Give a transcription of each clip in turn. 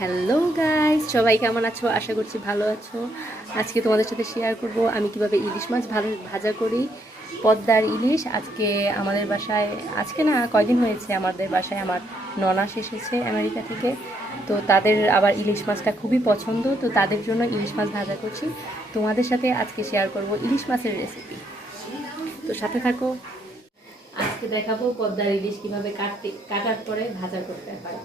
Hello guys, সবাই কেমন আছো? আশা করছি ভালো আছো। আজকে তোমাদের সাথে শেয়ার করব আমি কিভাবে ইলিশ মাছ ভাজা করি। পদ্মার ইলিশ আজকে আমাদের বাসায়, আজকে না কয়দিন হয়েছে আমাদের বাসায় আমার ননাস এসেছে আমেরিকা থেকে। তো তাদের আবার ইলিশ মাছটা খুবই পছন্দ, তো তাদের জন্য ইলিশ মাছ ভাজা করছি। তোমাদের সাথে আজকে শেয়ার করব ইলিশ মাছের রেসিপি, তো সাথে থাকো। আজকে দেখাবো পদ্মার ইলিশ কিভাবে কাটার পরে ভাজা করতে হয়।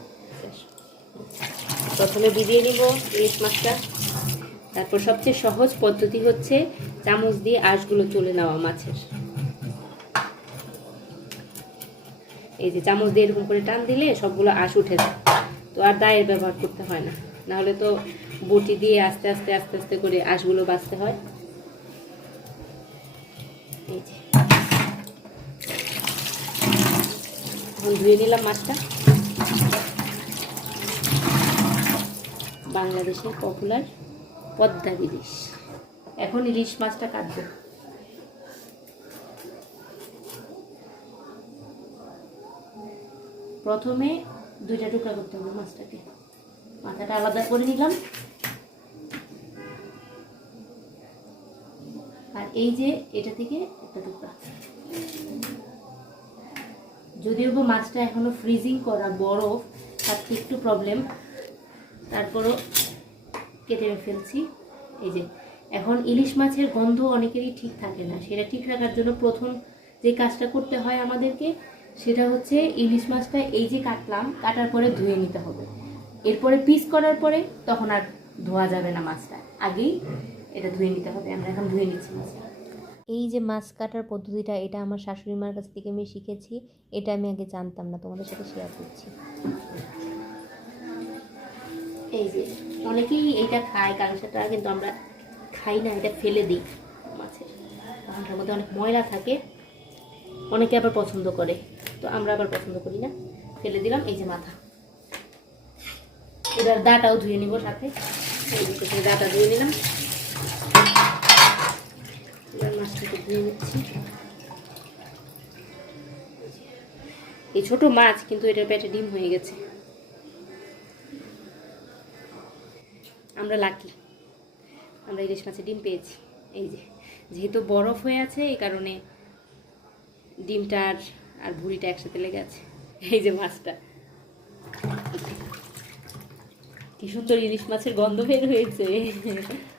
প্রথমে ভিজিয়ে নিব ইলিশ মাছটা। তারপর সবচেয়ে সহজ পদ্ধতি হচ্ছে চামচ দিয়ে আঁশগুলো তুলে নেওয়া মাছের। এই যে চামচ দিয়ে এরকম করে টান দিলে সবগুলো আঁশ উঠে যায়, তো আর দায়ের ব্যবহার করতে হয় না। নাহলে তো বটি দিয়ে আস্তে আস্তে আস্তে আস্তে করে আঁশগুলো বাছতে হয়। এই যে এখন ধুয়ে নিলাম মাছটা। বাংলাদেশের পপুলার পদ্মার ইলিশ। এখন ইলিশ মাছটা কাটবো। প্রথমে দুইটা টুকরা করতে হবে মাছটাকে। মাথাটা আলাদা করে নিলাম। আর এই যে এটা থেকে একটা টুকরা, যদিও মাছটা এখনো ফ্রিজিং করা বরফ, তার একটু প্রবলেম, তারপরও কেটে ফেলছি। এই যে এখন ইলিশ মাছের গন্ধ অনেকেরই ঠিক থাকে না, সেটা ঠিক রাখার জন্য প্রথম যে কাজটা করতে হয় আমাদেরকে, সেটা হচ্ছে ইলিশ মাছটা এই যে কাটার পরে ধুয়ে নিতে হবে। এরপরে পিস করার পরে তখন আর ধোয়া যাবে না মাছটা, আগেই এটা ধুয়ে নিতে হবে। আমরা এখন ধুয়ে নিচ্ছি মাছটা। এই যে মাছ কাটার পদ্ধতিটা, এটা আমার শাশুড়ি মার কাছ থেকে আমি শিখেছি। এটা আমি আগে জানতাম না, তোমাদের সাথে শেয়ার করছি। এই যে অনেকেই এটা খায় কালসাটা, কিন্তু আমরা খাই না, এটা ফেলে দিই মাছের, কারণ তার মধ্যে অনেক ময়লা থাকে। অনেকে আবার পছন্দ করে, তো আমরা আবার পছন্দ করি না, ফেলে দিলাম। এই যে মাথা, এবার দাটাও ধুয়ে নিব সাথে। এই যে দাটা ধুয়ে নিলাম, এবার মাছটাকে ধুয়ে নিচ্ছি। এই ছোট মাছ, কিন্তু এটার পেটে ডিম হয়ে গেছে। আমরা লাকি, আমরা ইলিশ মাছে ডিম পেয়েছি। এই যে যেহেতু বরফ হয়ে আছে, এই কারণে ডিমটা আর ভুঁড়িটা একসাথে লেগে আছে। এই যে মাছটা, কি সুন্দর ইলিশ মাছের গন্ধ বের হয়েছে।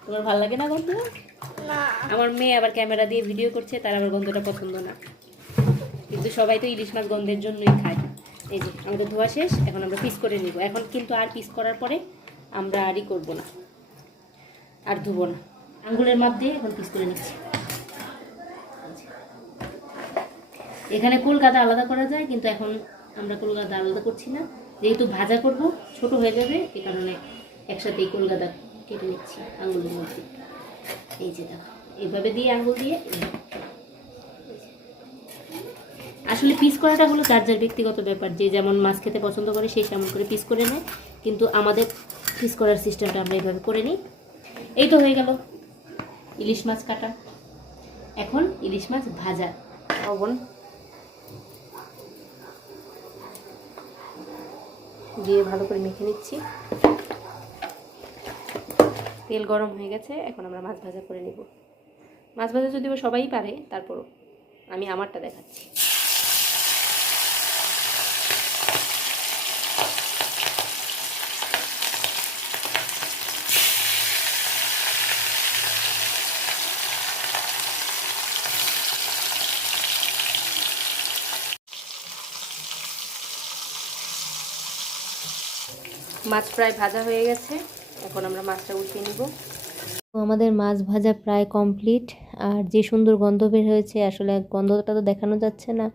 তোমার ভালো লাগে না গন্ধ? আমার মেয়ে আবার ক্যামেরা দিয়ে ভিডিও করছে, তার আবার গন্ধটা পছন্দ না, কিন্তু সবাই তো ইলিশ মাছ গন্ধের জন্যই খায়। এই যে আমাদের ধোয়া শেষ, এখন আমরা পিস করে নিব। এখন কিন্তু আর পিস করার পরে আমরা আরই করব না, আর ধুবো না, আঙ্গুলের মাপ দিয়ে এখন পিস করে নিচ্ছি। এখানে কলকাতা আলাদা করা যায়, কিন্তু এখন আমরা কলকাতা আলাদা করছি না, যেহেতু ভাজা করব ছোট হয়ে যাবে, এই কারণে একসাথে এই কলকাতা কেটে নিচ্ছি আঙ্গুলের মধ্যে। এই যে দেখো, এইভাবে দিয়ে আঙ্গুল দিয়ে। আসলে পিস করাটা হলো যার যার ব্যক্তিগত ব্যাপার, যে যেমন মাছ খেতে পছন্দ করে সেই সেমন করে পিস করে নেয়, কিন্তু আমাদের পিস করার সিস্টেমটা আমরা এইভাবে করে নিই। এই তো হয়ে গেল ইলিশ মাছ কাটা। এখন ইলিশ মাছ ভাজা। লবণ দিয়ে ভালো করে মেখে নিচ্ছি। তেল গরম হয়ে গেছে, এখন আমরা মাছ ভাজা করে নেব। মাছ ভাজা যদিও সবাই পারে, তারপরও আমি আমারটা দেখাচ্ছি। মাছ প্রায় ভাজা হয়ে গেছে, এখন আমরা মাছটা উঠিয়ে নিব। তো আমাদের মাছ ভাজা প্রায় কমপ্লিট। আর যে সুন্দর গন্ধ বের হয়েছে, আসলে গন্ধটা তো দেখানো যাচ্ছে না।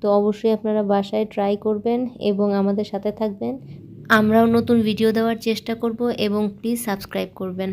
তো অবশ্যই আপনারা বাসায় ট্রাই করবেন এবং আমাদের সাথে থাকবেন। আমরাও নতুন ভিডিও দেওয়ার চেষ্টা করব, এবং প্লিজ সাবস্ক্রাইব করবেন।